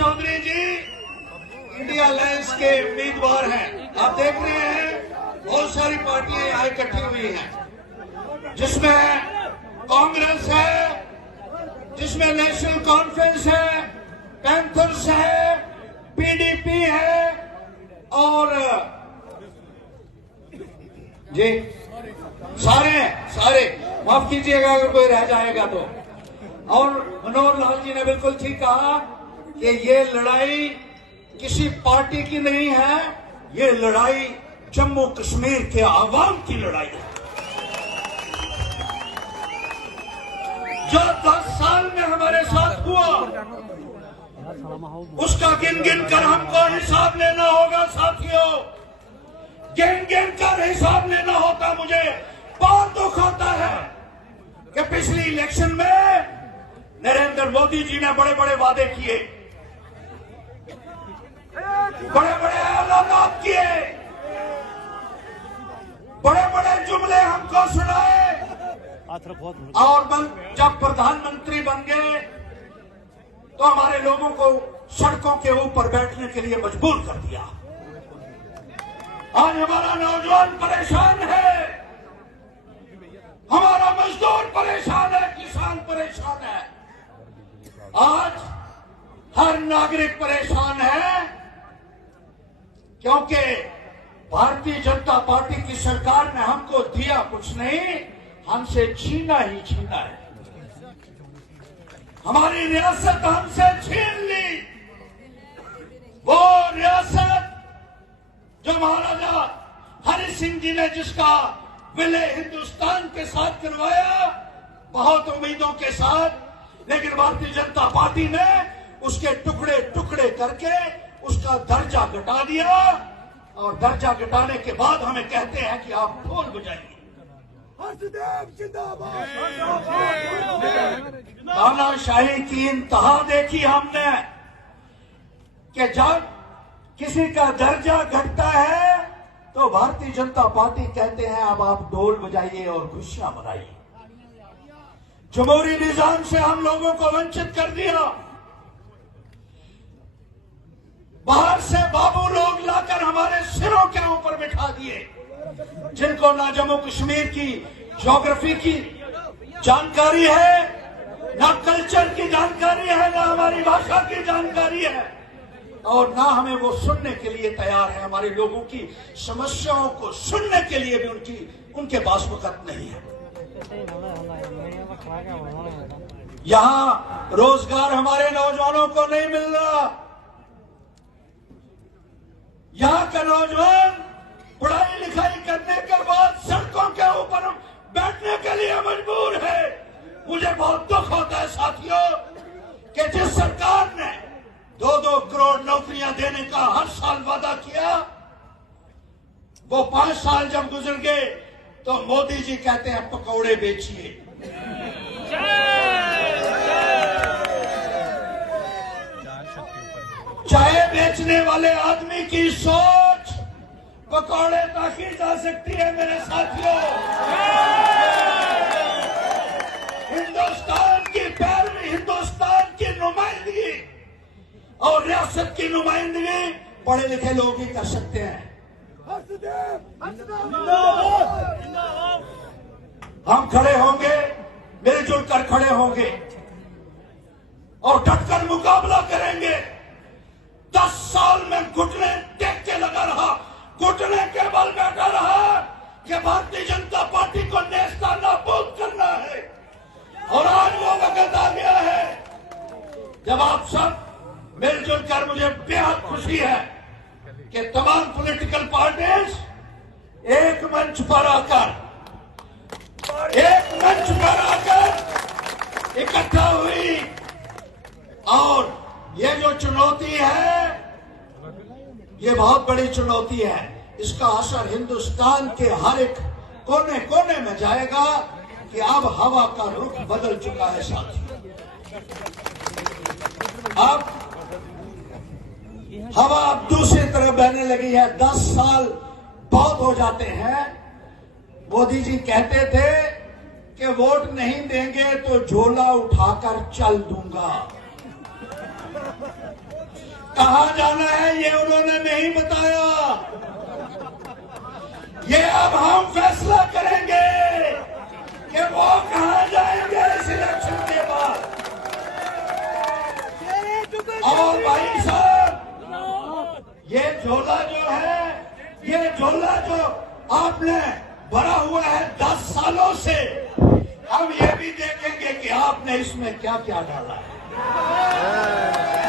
चौधरी जी India alliance के उम्मीदवार हैं। आप देख रहे हैं बहुत सारी पार्टियां यहाँ इकट्ठी हुई हैं, जिसमें कांग्रेस है, जिसमें नेशनल कॉन्फ्रेंस है, पैंथर्स है, पीडीपी है और जी सारे माफ कीजिएगा अगर कोई रह जाएगा तो। और मनोहर लाल जी ने बिल्कुल ठीक कहा कि ये लड़ाई किसी पार्टी की नहीं है, ये लड़ाई जम्मू कश्मीर के आवाम की लड़ाई है। जो 10 साल में हमारे साथ हुआ उसका गिन गिन कर हमको हिसाब लेना होगा साथियों। गिन गिन कर हिसाब लेना होता। मुझे बहुत दुख होता है कि पिछली इलेक्शन में नरेंद्र मोदी जी ने बड़े बड़े वादे किए, बड़े बड़े ऐलान किए, बड़े बड़े जुमले हमको सुनाए और जब प्रधानमंत्री बन गए तो हमारे लोगों को सड़कों के ऊपर बैठने के लिए मजबूर कर दिया। आज हमारा नौजवान परेशान है, हमारा मजदूर परेशान है, किसान परेशान है, आज हर नागरिक परेशान है, क्योंकि भारतीय जनता पार्टी की सरकार ने हमको दिया कुछ नहीं, हमसे छीना ही छीना है। हमारी रियासत हमसे छीन ली, वो रियासत जो महाराजा हरि सिंह जी ने जिसका विलय हिंदुस्तान के साथ करवाया, बहुत उम्मीदों के साथ, लेकिन भारतीय जनता पार्टी ने उसके टुकड़े टुकड़े करके उसका दर्जा घटा दिया और दर्जा घटाने के बाद हमें कहते हैं कि आप ढोल बजाइए। तानाशाही की इंतहा देखी हमने कि जब किसी का दर्जा घटता है तो भारतीय जनता पार्टी कहते हैं अब आप ढोल बजाइए और खुशियां मनाइए। जमहूरी निजाम से हम लोगों को वंचित कर दिया। बाहर से बाबू लोग लाकर हमारे सिरों के ऊपर बिठा दिए, जिनको ना जम्मू कश्मीर की ज्योग्राफी की जानकारी है, ना कल्चर की जानकारी है, ना हमारी भाषा की जानकारी है और ना हमें वो सुनने के लिए तैयार है। हमारे लोगों की समस्याओं को सुनने के लिए भी उनके पास वक्त नहीं है। यहाँ रोजगार हमारे नौजवानों को नहीं मिल रहा। यहाँ का नौजवान पढ़ाई लिखाई करने के बाद सड़कों के ऊपर बैठने के लिए मजबूर है। मुझे बहुत दुख होता है साथियों कि जिस सरकार ने 2-2 करोड़ नौकरियां देने का हर साल वादा किया, वो 5 साल जब गुजर गए तो मोदी जी कहते हैं पकौड़े बेचिए। चाय बेचने वाले आदमी की सोच पकौड़े ताकी जा सकती है मेरे साथियों। हिंदुस्तान की पैरवी, हिंदुस्तान की नुमाइंदगी और रियासत की नुमाइंदगी पढ़े लिखे लोग ही कर सकते हैं। हम खड़े होंगे, मिलजुल कर खड़े होंगे और डटकर मुकाबला करेंगे। 10 साल में घुटने टेक के लगा रहा, घुटने के बल बैठा रहा कि भारतीय जनता पार्टी को नेस्ता नाबूद करना है और आज वो वक्त आ गया है जब आप सब मिलजुल कर, मुझे बेहद खुशी है कि तमाम पॉलिटिकल पार्टीज एक मंच पर आकर इकट्ठा हुई और ये जो चुनौती है ये बहुत बड़ी चुनौती है। इसका असर हिंदुस्तान के हर एक कोने कोने में जाएगा कि अब हवा का रुख बदल चुका है साथी। अब हवा अब दूसरी तरफ बहने लगी है। 10 साल बहुत हो जाते हैं। मोदी जी कहते थे कि वोट नहीं देंगे तो झोला उठाकर चल दूंगा। कहां जाना है ये उन्होंने नहीं बताया। ये अब हम फैसला करेंगे कि वो कहां जाएंगे इस इलेक्शन के बाद। और भाई साहब, ये झोला जो है, ये झोला जो आपने भरा हुआ है 10 सालों से, हम ये भी देखेंगे कि आपने इसमें क्या क्या डाला है।